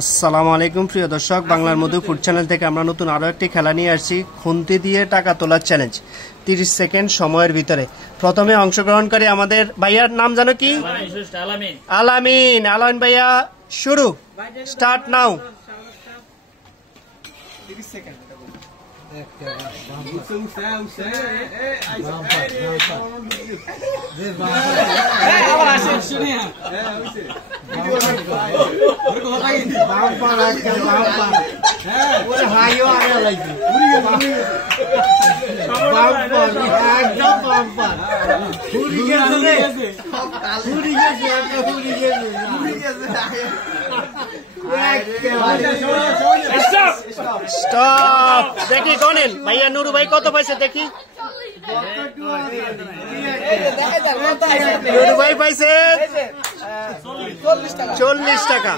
আসসালামু আলাইকুম প্রিয় দর্শক, বাংলার মধু ফুড চ্যানেল থেকে আমরা নতুন আরো একটি খেলা নিয়ে আসছি। খুন্তি দিয়ে টাকা তোলার চ্যালেঞ্জ, 30 সেকেন্ড সময়ের ভিতরে। প্রথমে অংশগ্রহণকারী আমাদের ভাইয়ার নাম জানো কি? আলামিন। আলামিন ভাইয়া শুরু, স্টার্ট নাও। 30 সেকেন্ড। স্টপ। দেখি গনেন ভাইয়া, নুরু ভাই কত পাইছে দেখি। নুরু ভাই পাইছে 40 টাকা।